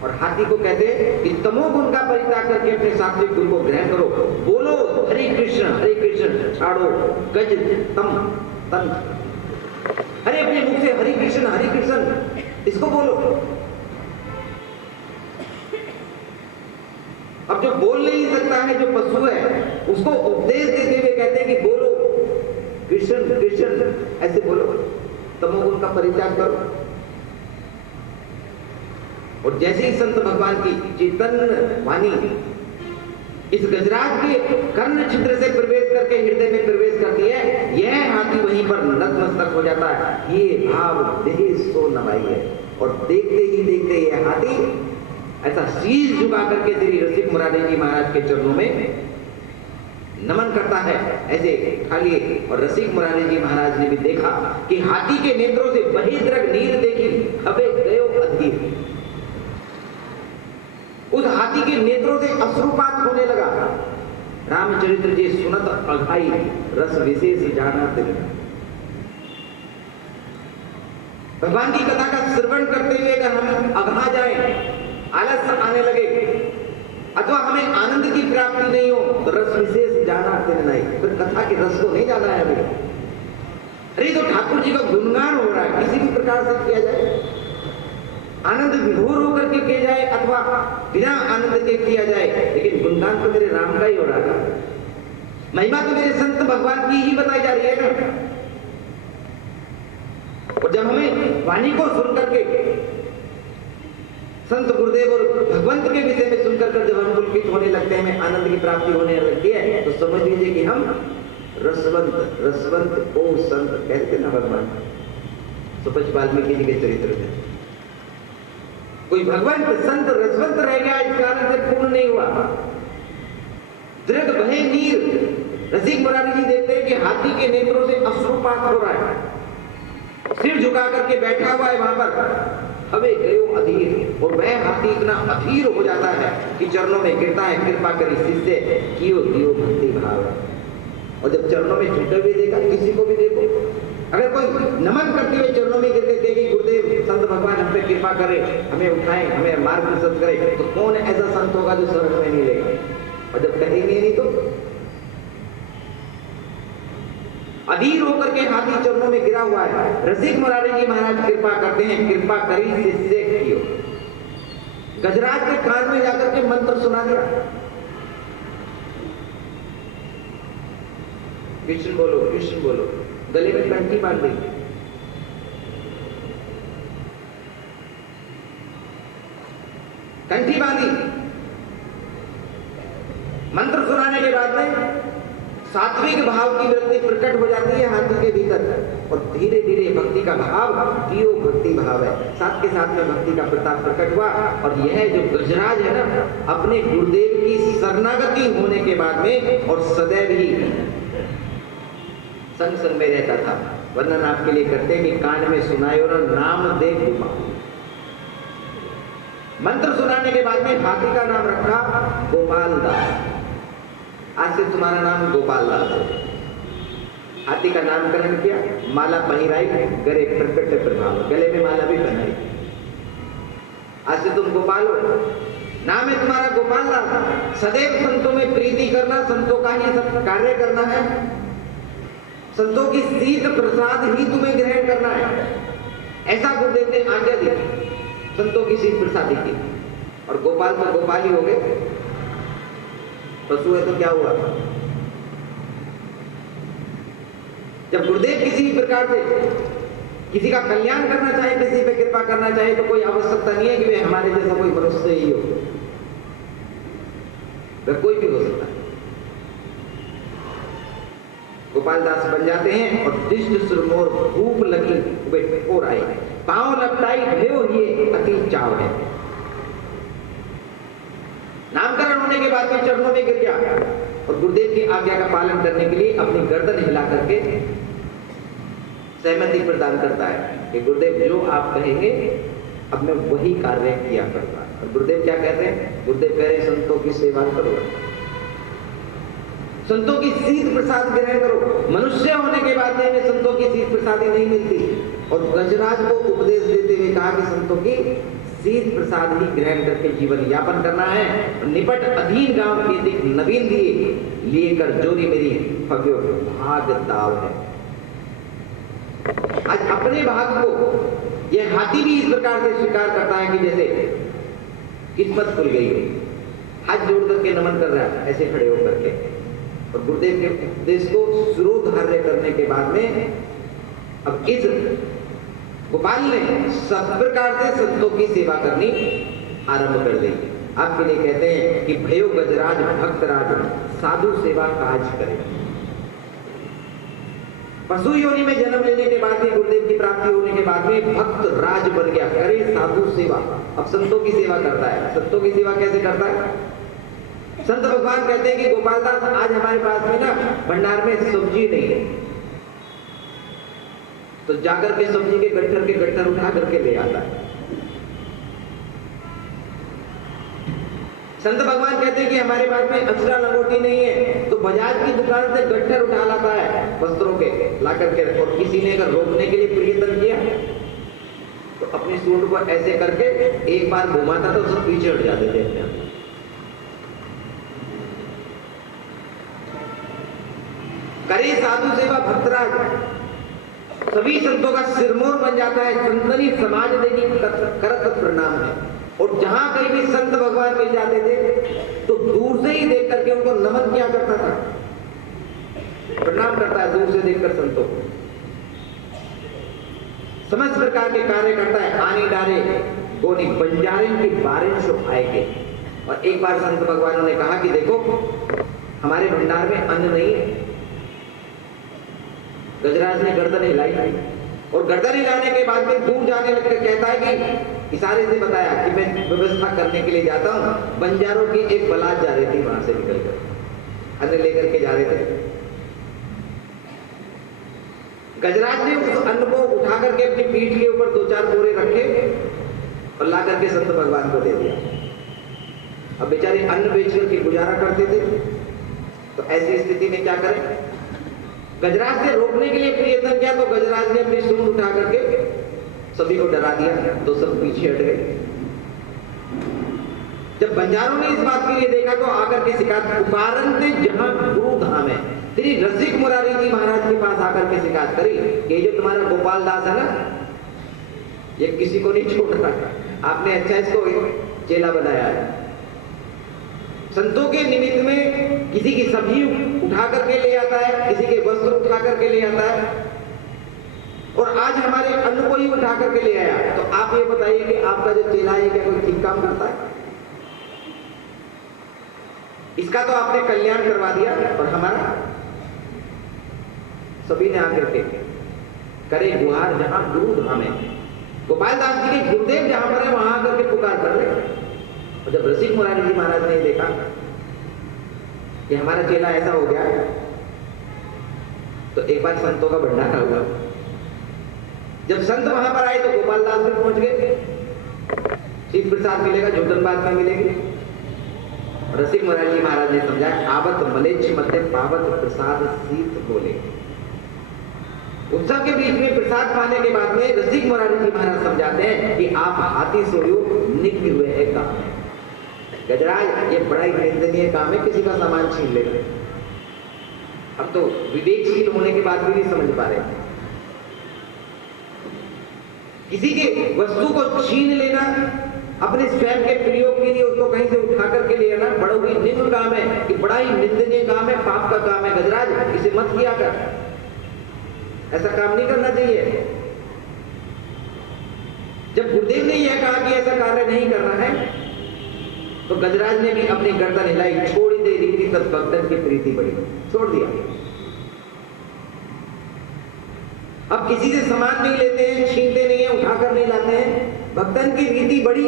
और हाथी को कहते हैं कि तमोगुण का परित्याग करके अपने सात्विक गुण को ग्रहण करो। बोलो हरे कृष्ण, छाड़ो गज तम तन। अरे अपने मुख से हरे कृष्ण इसको बोलो। अब जो बोल नहीं सकता है, जो पशु है, उसको उपदेश देते हुए कहते हैं कि बोलो कृष्ण, ऐसे बोलो, तमोगुण का परित्याग करो। और जैसे ही संत भगवान की चेतन वाणी इस गजराज के कर्ण छिद्र से प्रवेश करके हृदय में प्रवेश करती है, यह हाथी वहीं पर नतमस्तक हो जाता है। ये भाव देह सो नवाई है। और देखते ही देखते यह हाथी ऐसा शीश झुका करके श्री रसिक मुरारी जी महाराज के चरणों में नमन करता है, ऐसे उठा लिए। और रसिक मुरारी जी महाराज ने भी देखा कि हाथी के नेत्रों से बहिर्दृग नीर देखी हवे गयो अधीर। उस हाथी के नेत्रों से अश्रुपात होने लगा। रामचरित्र जी सुनत अघाई रस विशेष जाना दिन। भगवान की कथा का श्रवण करते हुए अगर हम अघा जाएं, आलस आने लगे अथवा हमें आनंद की प्राप्ति नहीं हो, तो रस विशेष जाना नहीं, फिर कथा के रस को नहीं जाना है अभी। अरे तो ठाकुर जी का गुणगान हो रहा है, किसी भी प्रकार से किया जाए, आनंद विभोर होकर के किया जाए अथवा बिना आनंद के किया जाए, लेकिन गुणगान तो मेरे राम का ही हो रहा है, महिमा तो मेरे संत भगवान की ही बताई जा रही है ना। और जब हमें वाणी को सुन करके संत गुरुदेव और भगवंत के विषय में सुनकर कर जब हम पुलकित होने लगते हैं, हमें आनंद की प्राप्ति होने लगती है, तो समझ लीजिए कि हम रसवंत ओ संत कहते ना भगवान। सुपच वाल्मीकि जी के चरित्र में कोई भगवंत संत रसवंत रह गया, इस कारण से पूर्ण नहीं हुआ। दृढ़ बहे नीर। रसिक मुरारी जी देखते हैं कि हाथी के नेत्रों से अश्रुपात हो रहा है, सिर झुका करके बैठा हुआ है वहां पर, हवे गयो अधीर। और वह हाथी इतना अधीर हो जाता है कि चरणों में गिरता है, कृपा करी शिष्य कियो दियो भक्ति भाव। और जब चरणों में झुके हुए देखा, किसी को भी देखो, अगर कोई नमन करते हुए चरणों में गिरते देखे गुरुदेव संत भगवान हम पे कृपा करे, हमें उठाएं, हमें मार्गदर्शन करे, तो कौन ऐसा संत होगा जो स्वर्ग में नहीं लेगा? और जब कहेंगे नहीं तो अधीर होकर के हाथी चरणों में गिरा हुआ है। रसिक मुरारी जी महाराज कृपा करते हैं, कृपा करी शिष्य कियो। गजराज के कान में जाकर के मंत्र सुना दिया, कृष्ण बोलो कृष्ण बोलो। गले में कंठी बांध दी, कंठी बांधी। मंत्र सुनाने के बाद में सात्विक भाव की वृत्ति प्रकट हो जाती है हाथी के भीतर, और धीरे धीरे भक्ति का भाव दियो भक्ति भाव है, साथ के साथ में भक्ति का प्रताप प्रकट हुआ। और यह जो गजराज है ना, अपने गुरुदेव की शरणागति होने के बाद में और सदैव ही संग संग में रहता था। वर्णन आपके लिए करते हैं कि कान में सुनाए और नाम दे घुमा। मंत्र सुनाने के बाद में हाथी का नाम रखा गोपाल दास। आज से तुम्हारा नाम गोपाल दास है। हाथी का नामकरण किया, माला पहिराई, गले प्रकट प्रभाव, गले में माला भी पहनाई। आज से तुम गोपाल हो, नाम है तुम्हारा गोपाल दास। सदैव संतों में प्रीति करना, संतों का ही सब कार्य करना है, संतों की शीत प्रसाद ही तुम्हें ग्रहण करना है, ऐसा गुरुदेव ने आज्ञा दी, संतों की शीत प्रसादी की। और गोपाल तो गोपाल ही हो गए। पशु है तो क्या हुआ? जब गुरुदेव किसी प्रकार से किसी का कल्याण करना चाहे, किसी पे कृपा करना चाहे, तो कोई आवश्यकता नहीं है कि वे हमारे जैसा कोई मनुष्य ही हो, वह कोई भी हो सकता है। गोपाल दास बन जाते हैं और दिष्ट सुरमोर भूख लगी और आए, पांव लपटाई भयो ये अति चाव है। नामकरण होने के बाद में चरणों में गिर गया और गुरुदेव की आज्ञा का पालन करने के लिए अपनी गर्दन हिला करके सहमति प्रदान करता है कि गुरुदेव जो आप कहेंगे अब मैं वही कार्य किया करूंगा। और गुरुदेव क्या कहते हैं? गुरुदेव कह रहे संतों की सेवा करो, संतों की सीध प्रसाद ग्रहण करो। मनुष्य होने के बाद में संतों की सीध प्रसादी नहीं मिलती। और गजराज को उपदेश देते हुए कहा कि संतों की सीध प्रसाद ही ग्रहण करके जीवन यापन करना है। निपट अधीन गांव के दिख नवीन दिए, लिए कर जोरी मेरी भव्यो भाग दाव है। आज अपने भाग को यह हाथी भी इस प्रकार से स्वीकार करता है कि जैसे किस्मत खुल गई हो, हाथ जोड़ करके नमन कर रहा है ऐसे खड़े होकर के। और गुरुदेव के उपदेश को सुरोधार्य करने के बाद में अब इस गोपाल ने सब प्रकार से संतों की सेवा करनी आरंभ कर दी। आपके लिए कहते हैं कि भयो गजराज भक्तराज साधु सेवा काज करे। पशु योनि में जन्म लेने के बाद में, गुरुदेव की प्राप्ति होने के बाद में भक्त राज बन गया, करे साधु सेवा। अब संतों की सेवा करता है। संतों की सेवा कैसे करता है? संत भगवान कहते हैं कि गोपाल दास आज हमारे पास में ना भंडार में सब्जी नहीं है, तो जाकर के सब्जी के गट्ठर उठा करके ले आता है। संत भगवान कहते हैं कि हमारे पास में अक्षरा लंगोटी नहीं है, तो बाजार की दुकान से गट्ठर उठा लाता है वस्त्रों के ला करके। और किसी ने अगर रोकने के लिए प्रयत्न किया तो अपनी सूंड को ऐसे करके एक बार घुमाता तो सब पीछे हट जाते थे अपने आप। करे साधु सेवा भक्तराज, सभी संतों का सिरमौर बन जाता है। संतनी समाज देगी करत प्रणाम है। और जहां कहीं भी संत भगवान मिल जाते थे तो दूर से ही देख करके उनको नमन किया करता था, प्रणाम करता है दूर से देखकर संतों को। समस्त प्रकार के कार्य करता है। आने डारे गोनी बंजारिन की बारिश आए के। और एक बार संत भगवानों ने कहा कि देखो हमारे भंडार में अन्न नहीं है। गजराज ने गर्दन हिलाई और गर्दन हिलाने के बाद में दूर जाने लगकर कहता है कि इशारे से बताया कि मैं व्यवस्था करने के लिए जाता हूं। बंजारों की एक बलात जा रही थी, वहां से निकलकर अन्न लेकर के जा रहे थे। गजराज ने उस अन्न को उठा करके अपनी पीठ के ऊपर 2-4 बोरे रखे और ला करके संत भगवान को दे दिया। अब बेचारे अन्न बेच करके गुजारा करते थे, तो ऐसी स्थिति में क्या करें? गजराज ने रोकने के लिए प्रयत्न किया तो गजराज ने अपनी सूंड उठा करके सभी को डरा दिया, तो सब पीछे हट गए। जब बंजारों ने इस बात के लिए देखा तो आकर के शिकायत पुकारते जहां गुरु धाम है, श्री रसिक मुरारी जी महाराज के पास आकर के शिकायत करी कि जो तुम्हारा गोपाल दास है ना, ये किसी को नहीं छोड़ रहा, आपने अच्छा इसको चेला बनाया है। संतों के निमित्त में किसी की सब्जी उठा करके ले आता है, किसी के वस्त्र उठा करके ले आता है, और आज हमारे अन्न को ही उठा करके ले आया। तो आप ये बताइए कि आपका जो चेला है क्या कोई ठीक काम करता है? इसका तो आपने कल्याण करवा दिया, और हमारा सभी ने आकर के करे गुहार जहां गुरु धाम है। गोपाल दास जी के गुरुदेव जहां पर है वहां आकर के पुकार कर रहे। और जब रसिक मुरारी जी महाराज ने देखा कि हमारा चेला ऐसा हो गया, तो एक बार संतों का भंडारा हुआ। जब संत वहां पर आए तो गोपाल दास भी पहुंच गए। शीत प्रसाद मिलेगा, झूठन बात में मिलेगी। रसिक मुरारी जी महाराज ने समझाया, आवत मलेच्छ मध्य पावत प्रसाद शीत बोले। उत्सव के बीच में प्रसाद पाने के बाद में रसिक मुरारी जी महाराज समझाते हैं कि आप हाथी सोयो निकले हुए है काम है। गजराज ये बड़ा ही निंदनीय काम है, किसी का सामान छीन लेना। अब तो विवेकशील होने के बाद भी नहीं समझ पा रहे। किसी के वस्तु को छीन लेना अपने स्वयं के प्रयोग के लिए उसको कहीं से उठा करके ले आना बड़ा ही निम्न काम है, कि बड़ा ही निंदनीय काम है, पाप का काम है। गजराज, इसे मत किया कर, ऐसा काम नहीं करना चाहिए। जब गुरुदेव ने यह कहा कि ऐसा कार्य नहीं करना है, तो गजराज ने भी अपनी गर्दन हिलाई, छोड़ी दे रीति तब भक्तन की प्रीति बढ़ी, छोड़ दिया। अब किसी से सामान नहीं लेते हैं, छीनते नहीं है, उठाकर नहीं लाते हैं, भक्तन की रीति बढ़ी।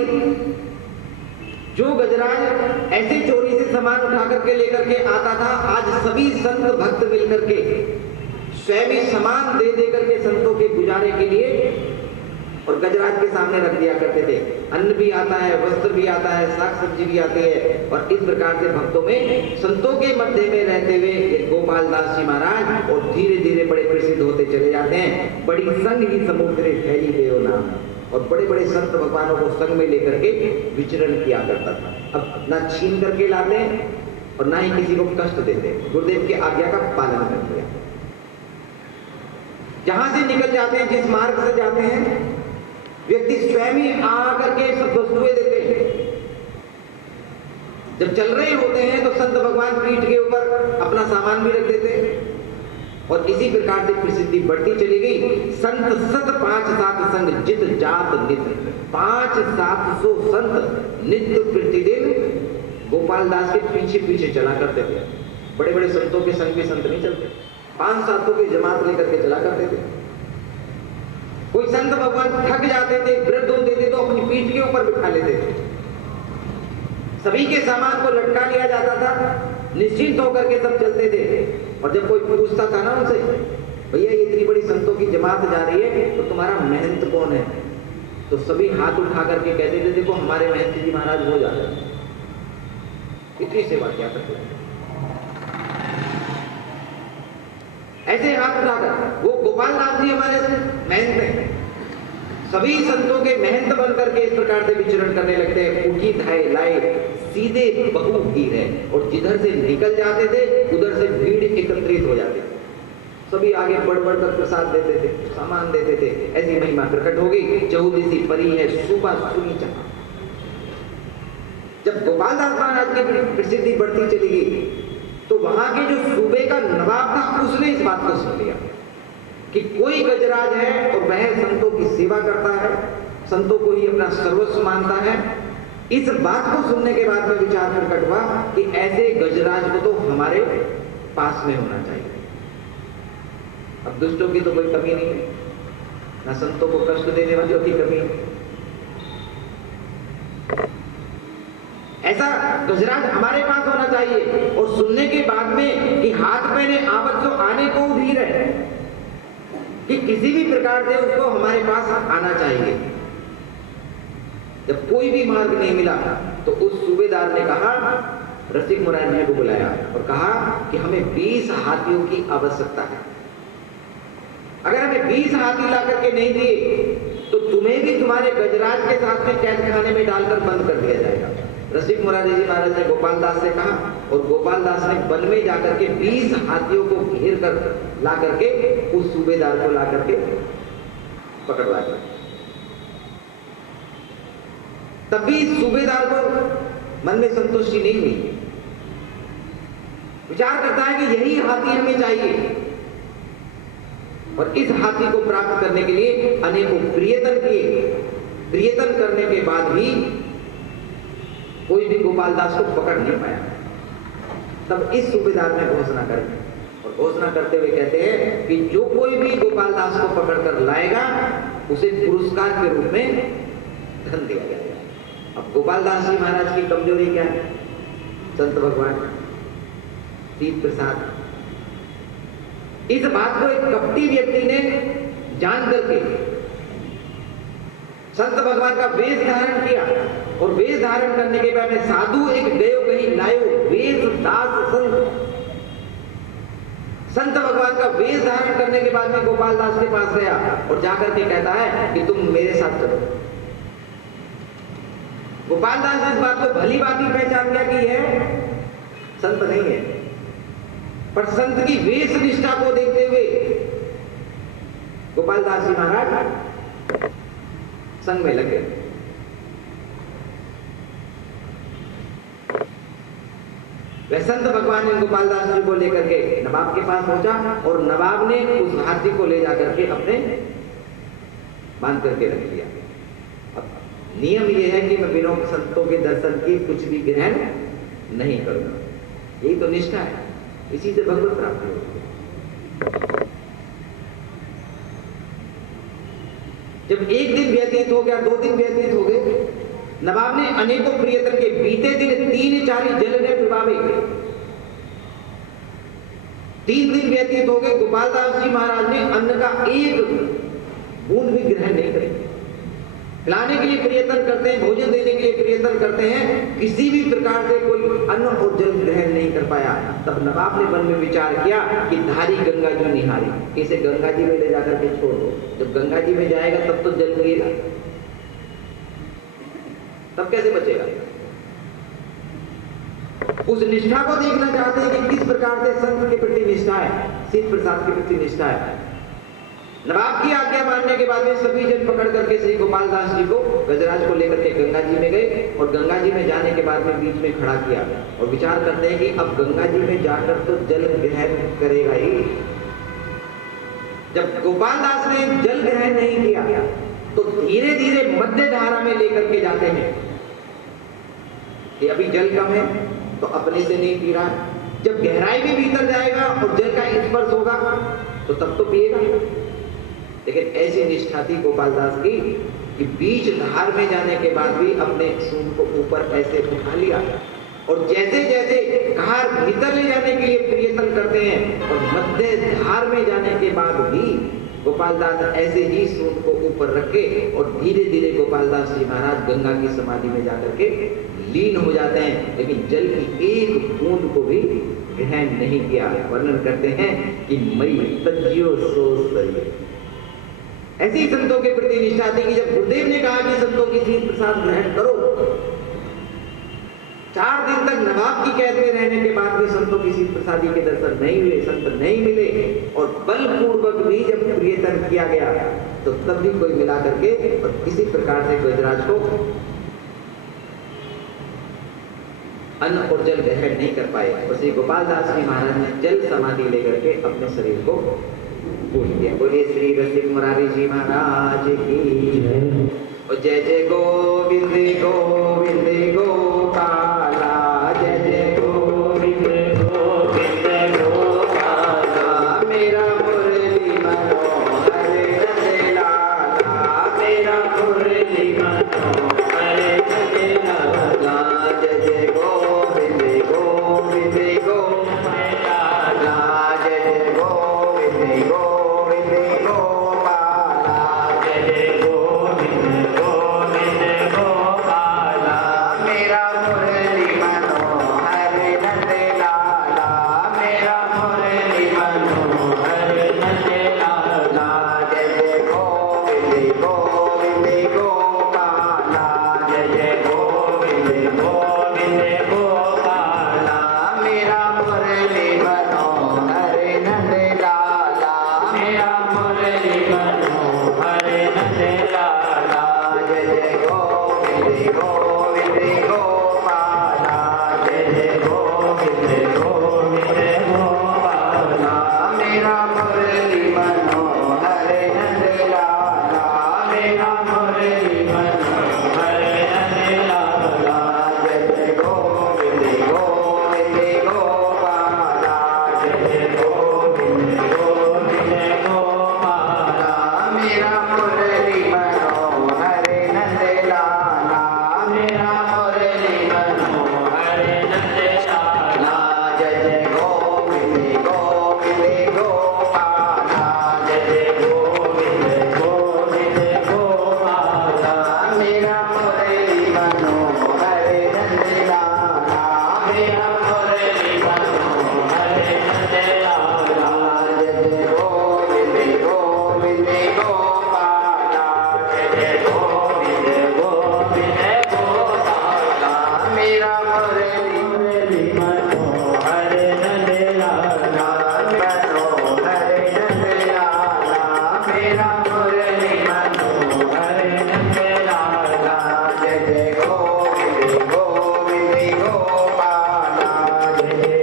जो गजराज ऐसे चोरी से सामान उठा करके लेकर के आता था, आज सभी संत भक्त मिलकर के स्वयं ही सामान दे दे करके संतों के गुजारे के लिए और गजराज के सामने रख दिया करते थे। अन्न भी आता है, वस्त्र भी आता है, साग सब्जी भी आती है, और इस प्रकार से भक्तों में, संतों के मध्य में रहते हुए गोपाल दास जी महाराज और धीरे धीरे बड़े प्रसिद्ध होते चले जाते हैं। बड़ी संग ही समुद्र फैली गयो नाम, और बड़े बड़े संत भगवानों को संग में लेकर के विचरण किया करता था। अब ना छीन करके लाते और ना ही किसी को कष्ट देते, गुरुदेव की आज्ञा का पालन कर दिया। जहां से निकल जाते हैं, जिस मार्ग से जाते हैं, व्यक्ति स्वयं ही आकर के सब वस्तुएं देते हैं। जब चल रहे होते हैं तो संत भगवान पीठ के ऊपर अपना सामान भी रख देते हैं, और इसी प्रकार से प्रसिद्धि बढ़ती चली गई। संत सत 5-7 संग जित जात नित्य, 500-700 संत नित्य प्रतिदिन गोपाल दास के पीछे पीछे चला करते थे। बड़े बड़े संतों के संग भी संत नहीं चलते, 500-700 की जमात लेकर के चला करते थे। कोई संत भगवान थक जाते थे, वृद्ध होते थे, तो अपनी पीठ के ऊपर बिठा लेते थे। सभी के सामान को लटका लिया जाता था, निश्चिंत होकर के सब चलते थे। और जब कोई पूछता था ना उनसे, भैया ये इतनी बड़ी संतों की जमात जा रही है, तो तुम्हारा महंत कौन है? तो सभी हाथ उठा करके कहते थे, देखो हमारे महंत जी महाराज हो जाते हैं, इतनी सेवा क्या करते हैं। ऐसे हाथ उठाकर वो गोपाल दास जी हमारे महंत हैं। सभी संतों के महंत बन करके इस प्रकार से विचरण करने लगते हैं। उठी धाय लाए सीधे बहु भीड़ है, और जिधर से निकल जाते थे उधर से भीड़ एकत्रित हो जाते थे। सभी आगे बढ़ बढ़ कर प्रसाद देते थे, सामान देते थे। ऐसी महिमा प्रकट हो गई। 14वीं परी है सुबह सुनी चाह। जब गोपाल दास महाराज की प्रसिद्धि बढ़ती चली गई, तो वहां के जो सूबे का नवाब था, उसने इस बात को सुन लिया कि कोई गजराज है और वह संतों की सेवा करता है, संतों को ही अपना सर्वस्व मानता है। इस बात को सुनने के बाद में विचार प्रकट हुआ कि ऐसे गजराज को तो हमारे पास में होना चाहिए। अब दुष्टों की तो कोई कमी नहीं है, ना संतों को कष्ट देने वालों की कमी है। ऐसा गजराज हमारे पास होना चाहिए। और सुनने के बाद में कि हाथ पहने आवत जो आने को धीर है, कि किसी भी प्रकार से उसको हमारे पास आना चाहिए। जब कोई भी मार्ग नहीं मिला, तो उस सूबेदार ने कहा, रसिक मुरारी जी को बुलाया और कहा कि हमें 20 हाथियों की आवश्यकता है। अगर हमें 20 हाथी ला करके नहीं दिए, तो तुम्हें भी तुम्हारे गजराज के साथ में कैद खाने में डालकर बंद कर दिया जाएगा। रसिक मुरारी जी महाराज ने गोपाल दास से कहा, और गोपाल दास ने वन में जाकर के 20 हाथियों को घेर कर ला करके उस सूबेदार को ला करके पकड़वा दिया। तब भी सूबेदार को मन में संतुष्टि नहीं हुई। विचार करता है कि यही हाथी हमें चाहिए, और इस हाथी को प्राप्त करने के लिए अनेकों प्रयत्न किए। प्रयत्न करने के बाद भी कोई भी गोपाल दास को पकड़ नहीं पाया। तब इस सूबेदार ने घोषणा कर, और घोषणा करते हुए कहते हैं कि जो कोई भी गोपाल दास को पकड़कर लाएगा, उसे पुरस्कार के रूप में धन दिया जाएगा। अब गोपाल दास जी महाराज की कमजोरी क्या है? संत भगवान, तीर्थ प्रसाद। इस बात को एक कपटी व्यक्ति ने जान करके संत भगवान का वेश धारण किया, और वेश धारण करने के बाद में साधु एक गयो कहीं लायो वेश दास संत। संत भगवान का वेश धारण करने के बाद में गोपाल दास के पास गया और जाकर के कहता है कि तुम मेरे साथ चलो। गोपाल दास इस बात को भली भांति पहचान गया कि यह संत नहीं है, पर संत की वेश निष्ठा को देखते हुए गोपाल दास जी महाराज संग में लगे। वह संत भगवान ने गोपाल दास जी को लेकर के नवाब के पास पहुंचा और नवाब ने उस हाथी को ले जाकर के अपने बांध करके रख दिया। अब नियम यह है कि मैं बिना संतों के दर्शन के कुछ भी ग्रहण नहीं करूंगा। यही तो निष्ठा है, इसी से भगवत प्राप्ति होती है। जब एक दिन व्यतीत हो गया, 2 दिन व्यतीत हो गए, नवाब ने अनेकों प्रियतम के बीते दिन 3-4 जल ने प्रभावे 3 दिन व्यतीत हो गए, गोपाल दास जी महाराज ने अन्न का एक बूंद भी ग्रहण नहीं करे। खिलाने के लिए प्रयत्न करते हैं, भोजन देने के लिए प्रयत्न करते हैं, किसी भी प्रकार से कोई अन्न और जल ग्रहण नहीं कर पाया। तब नवाब ने मन में विचार किया कि धारी गंगा जी निहारी, इसे गंगा जी में ले जाकर के छोड़ दो। जब गंगा जी में जाएगा तब तो जल पिएगा, तब कैसे बचेगा। उस निष्ठा को देखना चाहते हैं कि किस प्रकार से संत के प्रति निष्ठा है, सिद्ध प्रसाद के प्रति निष्ठा है। नवाब की आज्ञा मानने के बाद में सभी जन पकड़ करके श्री गोपाल दास जी को, गजराज को लेकर के गंगा जी में गए और गंगा जी में जाने के बाद में बीच में खड़ा किया और विचार करते हैं कि अब गंगा जी में जाकर तो जल ग्रहण करेगा ही। जब गोपाल दास ने जल ग्रहण नहीं किया तो धीरे धीरे मध्य धारा में लेकर के जाते हैं कि अभी जल कम है तो अपने से नहीं पी रहा है। जब गहराई में भीतर जाएगा और जल का स्पर्श होगा तो तब तो पिएगा। लेकिन ऐसी निष्ठा थी गोपाल दास की कि बीच धार में जाने के बाद भी अपने सूंड को ऊपर ऐसे उठा लिया और जैसे जैसे धार भीतर ले जाने के लिए प्रयत्न करते हैं और मध्य धार में जाने के बाद भी गोपाल दास ऐसे ही सूंड को ऊपर रखे और धीरे धीरे गोपाल दास जी महाराज गंगा की समाधि में जाकर के लीन हो जाते हैं, लेकिन जल की एक बूंद को भी ग्रहण नहीं किया। वर्णन करते हैं कि मई तज्जियो सो सही। ऐसी ही संतों के प्रति निष्ठा थी कि जब गुरुदेव ने कहा कि संतों की तीर्थ प्रसाद ग्रहण करो, 4 दिन तक नवाब की कैद में रहने के बाद भी संतों की तीर्थ प्रसादी के दर्शन नहीं हुए, संत नहीं मिले और बलपूर्वक भी जब प्रयत्न किया गया तो तब भी कोई मिला करके और किसी प्रकार से गजराज को अन्न और जल ग्रहण नहीं कर पाए। और श्री गोपाल दास जी महाराज ने जल समाधि लेकर के अपने शरीर को पूछ दिया। बोलिए श्री रसिक मुरारी जी महाराज की जय। और जय जय गोविंद गोविंद गोपाला, जय जय गोविंद गोविंद गोपाला, मेरा मुरली मनोहर नंद लाला, मेरा मुरली मनोहर नंद लाला, जय जय गोविंद गोविंद गोपाला, जय जय गोविंद गोविंद गोपाला, जय जय गोविंद गोविंद गोपाला, मेरा मुरली मनोहर नंद लाला, मेरा मुरली मनोहर नंद लाला, जय जय गोविंद गोविंद गोपाला, जय जय गोविंद गोविंद गोपाला, मेरा मुरली मनोहर नंद लाला, मेरा मुरली मनोहर नंद लाला, जय जय गोविंद गोविंद गोपाला, जय जय गोविंद गोविंद गोपाला, मेरा मुरली मनोहर नंद लाला, मेरा मुरली मनोहर नंद लाला, जय जय गोविंद गोविंद गोपाला, जय जय गोविंद गोविंद गोपाला, मेरा मुरली मनोहर नंद लाला, मेरा मुरली मनोहर नंद लाला, जय जय गोविंद गोविंद गोपाला, जय जय गोविंद गोविंद गोपाला, मेरा मुरली मनोहर नंद लाला, मेरा मुरली मनोहर नंद लाला, जय जय गोविंद गोविंद गोपाला, जय जय गोविंद गोविंद गोपाला, मेरा मुरली मनोहर नंद लाला, मनोहर नंद लाला, मेरा मुरली मनोहर नंद लाला, जय जय गोविंद गोविंद गोपाला, जय जय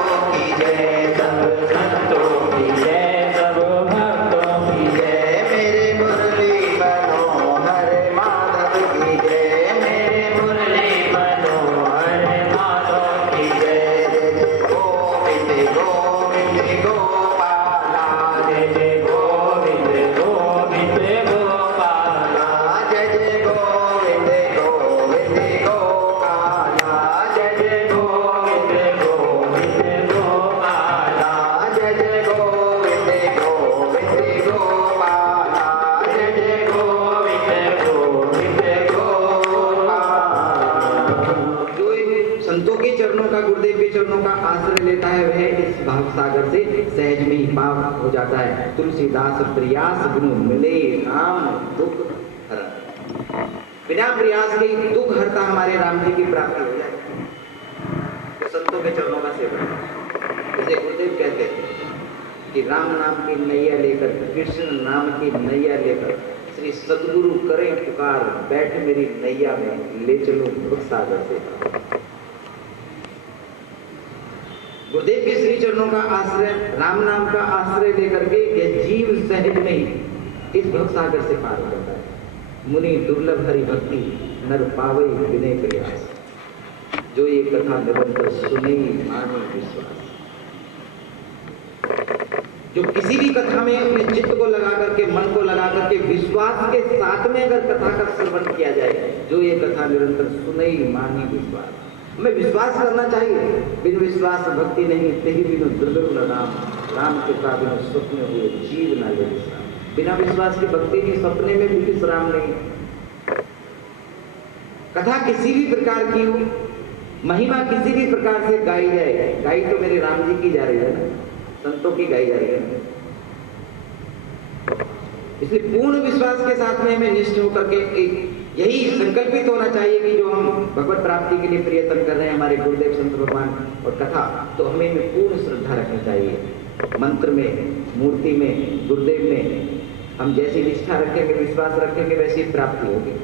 भक्तों की जय, सब संतों की जय, सब भक्तों की जय। मेरे मुरली मनोहर माधव की जय, मेरे मुरली मनोहर माधव की जय। जय जय गोविंद गोविंद गोपाला, जय जय गोविंद गोविंद गोपाला, जय जय गोविंद गोविंद गोपाला, जय जय गोविंद गोविंद गोपाला, जय जय गोविंद गोविंद गोपाला, जय जय गोविंद गोविंद गोपाला। जो एक संतों के चरणों का, गुरुदेव के चरणों का आश्रय लेता है वह इस भाव सागर से सहज में ही पार हो जाता है। तुलसीदास प्रयास गुरु मिले राम दुख हरण। बिना प्रयास के ही दुख हरता हमारे राम जी की प्राप्ति हो जाए। तो संतों के चरणों का सेवन, जैसे गुरुदेव कहते हैं कि राम नाम की नैया लेकर, कृष्ण नाम की नैया लेकर श्री सद्गुरु करें पुकार, बैठ मेरी नैया में ले चलो दुख सागर से। गुरुदेव के श्री चरणों का आश्रय, राम नाम का आश्रय लेकर के यह जीव सहज में ही इस भव सागर से पार हो जाता है। मुनि दुर्लभ हरि भक्ति नर पावई विनय प्रयास। जो ये कथा निरंतर सुने माने विश्वास। जो किसी भी कथा में अपने चित्त को लगा करके, मन को लगा करके विश्वास के साथ में अगर कथा का श्रवण किया जाए, जो ये कथा निरंतर सुने माने विश्वास। हमें विश्वास करना चाहिए। बिन विश्वास भक्ति नहीं, तेहि बिनु दुर्लभ नाम, राम कृपा बिनु स्वप्न हुए जीव ना ले विश्राम। बिना विश्वास की भक्ति नहीं, सपने में भी विश्राम नहीं। कथा किसी भी प्रकार की हो, महिमा किसी भी प्रकार से गाई जाए, गाई तो मेरे राम जी की जा रही है ना, संतों की गाई जा रही है। इसलिए पूर्ण विश्वास के साथ में हमें निष्ठ होकर के यही संकल्पित होना चाहिए कि जो हम भगवत प्राप्ति के लिए प्रयत्न कर रहे हैं, हमारे गुरुदेव संत भगवान और कथा, तो हमें इनमें पूर्ण श्रद्धा रखनी चाहिए। मंत्र में, मूर्ति में, गुरुदेव में हम जैसी निष्ठा रखेंगे, विश्वास रखेंगे, वैसी प्राप्ति होगी।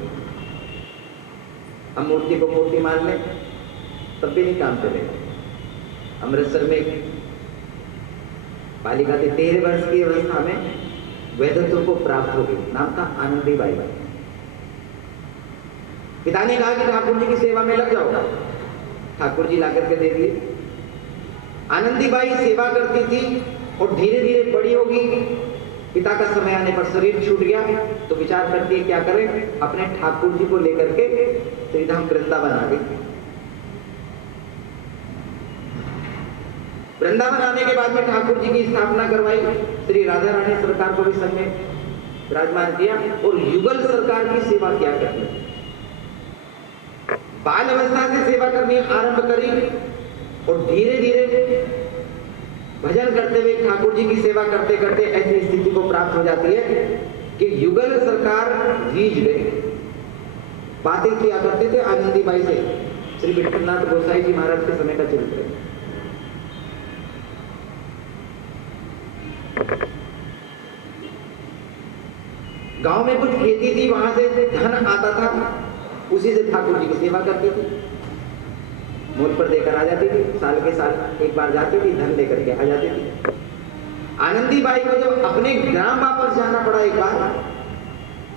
हम मूर्ति को मूर्ति मान लें तब भी नहीं काम चलेगा। अमृतसर में बालिका थी, 13 वर्ष की अवस्था में वैधत्व को प्राप्त हो गई। नाम था आनंदी बाई। पिता ने कहा कि ठाकुर जी की सेवा में लग जाओ। ठाकुर जी ला करके दे दिए। आनंदी बाई सेवा करती थी और धीरे धीरे बड़ी होगी। पिता का समय आने पर शरीर छूट गया तो विचार करती है क्या करें, अपने ठाकुर जी को लेकर के श्रीधाम वृंदावन आ गई। वृंदावन आने के बाद में ठाकुर जी की स्थापना करवाई। श्री राधा रानी सरकार को भी संग में विराजमान किया और युगल सरकार की सेवा किया करती। बाल अवस्था से सेवा करनी आरंभ करी और धीरे धीरे भजन करते हुए ठाकुर जी की सेवा करते करते ऐसी स्थिति को प्राप्त हो जाती है कि युगल सरकार रीझ गई। बातें किया करते थे आनंदी बाई से। श्री विठलनाथ गोसाई जी महाराज के समय का चरित्र है। गांव में कुछ खेती थी, वहां से धन आता था, उसी से ठाकुर जी की सेवा करती थी। मोल पर देकर आ जाती थी, साल के साल एक बार जाती थी, धन लेकर के आ जाती थी। आनंदी बाई को जब अपने ग्राम वापस जाना पड़ा एक बार,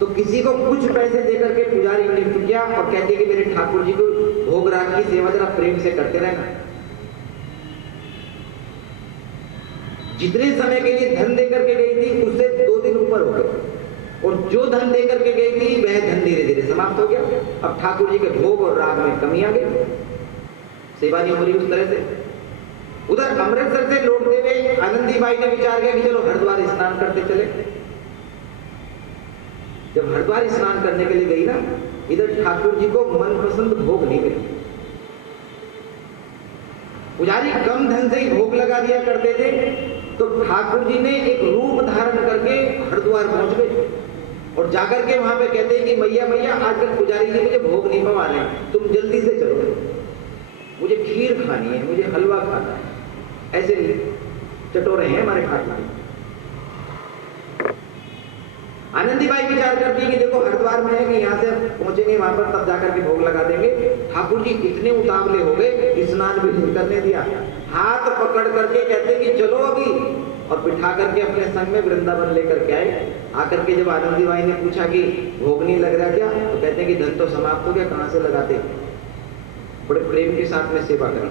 तो किसी को कुछ पैसे देकर के पुजारी नियुक्त किया और कहती कि मेरे ठाकुर जी को भोग राग की सेवा जरा प्रेम से करते रहना। जितने समय के लिए धन देकर के गई थी उससे 2 दिन ऊपर हो गए और जो धन देकर के गई थी वह धन धीरे धीरे समाप्त हो गया। अब ठाकुर जी के भोग और राग में कमी आ गई, सेवा नहीं हो रही उस तरह से। उधर अमृतसर से लौटते हुए आनंदी बाई ने विचार किया कि चलो हरिद्वार स्नान करते चले। जब हरिद्वार स्नान करने के लिए गई ना, इधर ठाकुर जी को मनपसंद भोग नहीं मिला। पुजारी कम धन से ही भोग लगा दिया करते थे, तो ठाकुर जी ने एक रूप धारण करके हरिद्वार पहुंच गए और जाकर के वहां पे कहते हैं कि मैया मैया आजकल पुजारी जी मुझे भोग नहीं पवा रहे, तुम जल्दी से चलो, मुझे खीर खानी है, मुझे हलवा खाना है। ऐसे चटोरे हैं हमारे ठाकुर जी। आनंदी बाई विचार करती है कि देखो हरिद्वार में है कि यहाँ से पहुंचेंगे वहां पर तब जाकर के भोग लगा देंगे। ठाकुर जी इतने उतावले हो गए, स्नान भी नहीं करने दिया, हाथ पकड़ करके कहते कि चलो अभी, और बिठा करके अपने संग में वृंदावन लेकर के आए। आकर के जब आनंदी बाई ने पूछा कि भोग नहीं लग रहा क्या, तो कहते हैं कि धन तो समाप्त हो गया, कहां से लगाते। बड़े प्रेम के साथ में सेवा करी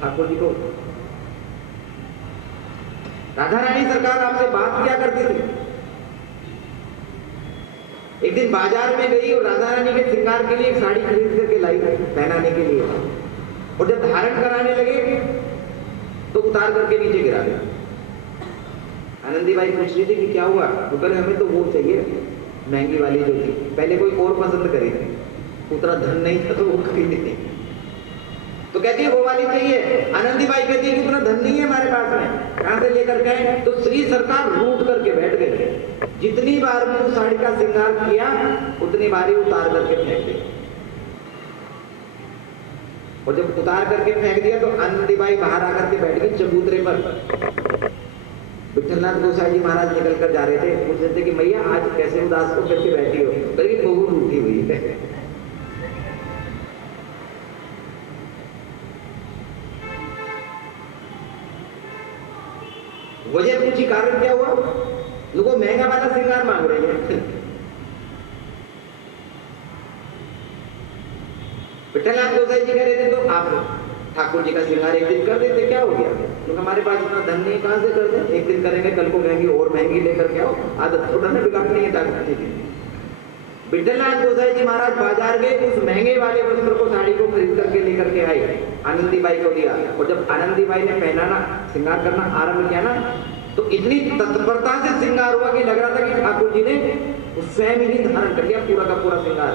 ठाकुर जी को। राधा रानी सरकार आपसे बात क्या करती थी। एक दिन बाजार में गई और राधा रानी के श्रृंगार के लिए एक साड़ी खरीद करके लाई पहनाने के लिए, और जब धारण कराने लगे तो उतार करके नीचे गिरा दिया। आनंदी बाई पूछ रही थी कि क्या हुआ, तो कह रहे हमें तो वो चाहिए महंगी वाली जो थी, पहले कोई और पसंद करी थी, उतना धन नहीं था तो वो खरीदी थी, तो कहती है वो वाली चाहिए। आनंदी बाई कहती है कि उतना धन नहीं है हमारे पास में, कहां से लेकर गए। तो श्री सरकार रूठ करके बैठ गए। जितनी बार भी उस साड़ी का श्रृंगार किया उतनी बार ही उतार करके फेंक दिया, और जब उतार करके फेंक दिया तो आनंदी बाई बाहर आकर के बैठ गई चबूतरे पर। विठलनाथ गोसाई जी महाराज निकल कर जा रहे थे, पूछ रहे थे कि मैया आज कैसे उदास को करके बैठी हो, करीब बहुत रूठी हुई है। वजह पूछी, कारण क्या हुआ, लोगों महंगा वाला श्रृंगार मांग रही है। विठलनाथ गोसाई जी कह रहे थे तो आप ठाकुर जी का श्रृंगार एक दिन कर देते, क्या हो गया, तो हमारे पास इतना धन नहीं, कहां से कर दे, एक दिन करेंगे, कल को महंगी और महंगी लेकर के आओ, आदत थोड़ा ना बिगाड़नी है ठाकुर जी की। विठलनाथ गोसाई जी महाराज बाजार गए, उस महंगे वाले वस्त्र को, साड़ी को खरीद करके लेकर के आए, आनंदी बाई को दिया, और जब आनंदी बाई ने पहनाना श्रृंगार करना आरंभ किया ना, तो इतनी तत्परता से श्रृंगार हुआ कि लग रहा था कि ठाकुर जी ने स्वयं ही धारण कर लिया पूरा का पूरा श्रृंगार।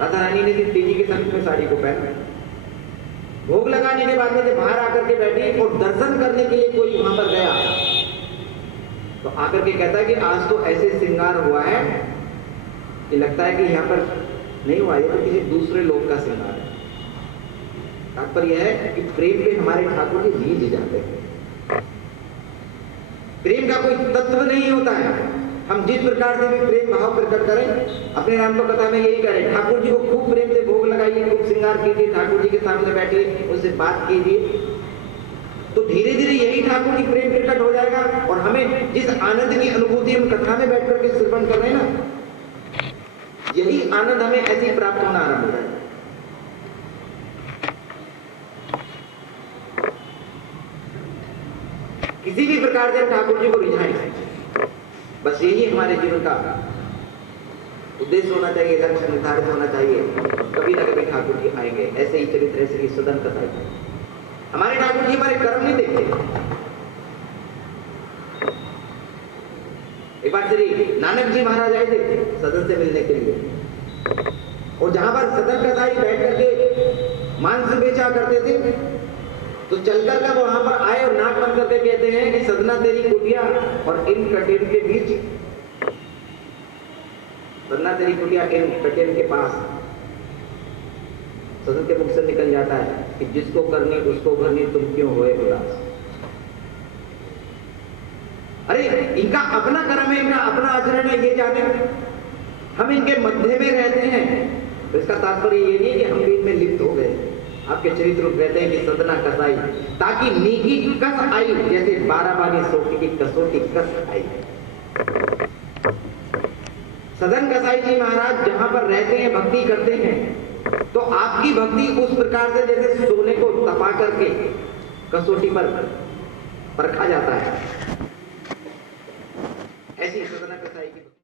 राधा रानी ने तेजी के साथ में साड़ी को पहना। भोग लगाने के बाद में जब बाहर आकर के बैठी और दर्शन करने के लिए कोई वहां पर गया, तो आकर के कहता है कि आज तो ऐसे श्रृंगार हुआ है कि लगता है कि यहाँ पर नहीं हुआ, ये तो किसी दूसरे लोग का श्रृंगार है। तात्पर्य यह है कि प्रेम पे हमारे ठाकुर जी रीझ जाते हैं। प्रेम का कोई तत्व नहीं होता है, हम जिस प्रकार से भी प्रेम भाव प्रकट करें, अपने राम तो कथा में यही करें, ठाकुर जी को खूब प्रेम से भोग लगाइए, खूब श्रृंगार कीजिए, ठाकुर जी के सामने बैठिए, उनसे बात कीजिए, तो धीरे धीरे यही ठाकुर जी प्रेम प्रकट हो जाएगा। और हमें जिस आनंद की अनुभूति हम कथा में बैठ करके श्रवण कर रहे हैं ना, यही आनंद हमें ऐसे ही प्राप्त होना आरंभ हो जाएगा। किसी भी प्रकार से ठाकुर जी को रिझाएं, बस यही हमारे जीवन का उद्देश्य होना चाहिए, लक्ष्य निर्धारित होना चाहिए। कभी ना कभी ठाकुर जी आएंगे, ऐसे ही चरित्र ऐसे ही सदन कथाएं। हमारे ठाकुर जी हमारे कर्म नहीं देखते। एक बार श्री नानक जी महाराज आए थे सदन से मिलने के लिए, और जहां पर सदन कथाई बैठ करके मांस बेचा करते थे, तो चलकर का वहां पर आए और नाक बंद करके कहते हैं कि सदना तेरी कुटिया और इन कटेन के बीच, सदना तेरी कुटिया इन कटेन के पास। सदन के मुख से निकल जाता है कि जिसको करनी उसको भरनी, तुम क्यों होए उदास। अरे इनका अपना कर्म है, इनका अपना आचरण है, ये जाने, हम इनके मध्य में रहते हैं। तो इसका तात्पर्य ये नहीं कि हम भी इनमें लिप्त हो गए। आपके चरित्र कहते हैं कि सदना कसाई ताकि नीकी कस आई, जैसे 12 सोटी की कसौटी कस आई। सदन कसाई जी महाराज जहां पर रहते हैं, भक्ति करते हैं, तो आपकी भक्ति उस प्रकार से जैसे सोने को तपा करके कसौटी पर परखा जाता है, ऐसी सदना कसाई की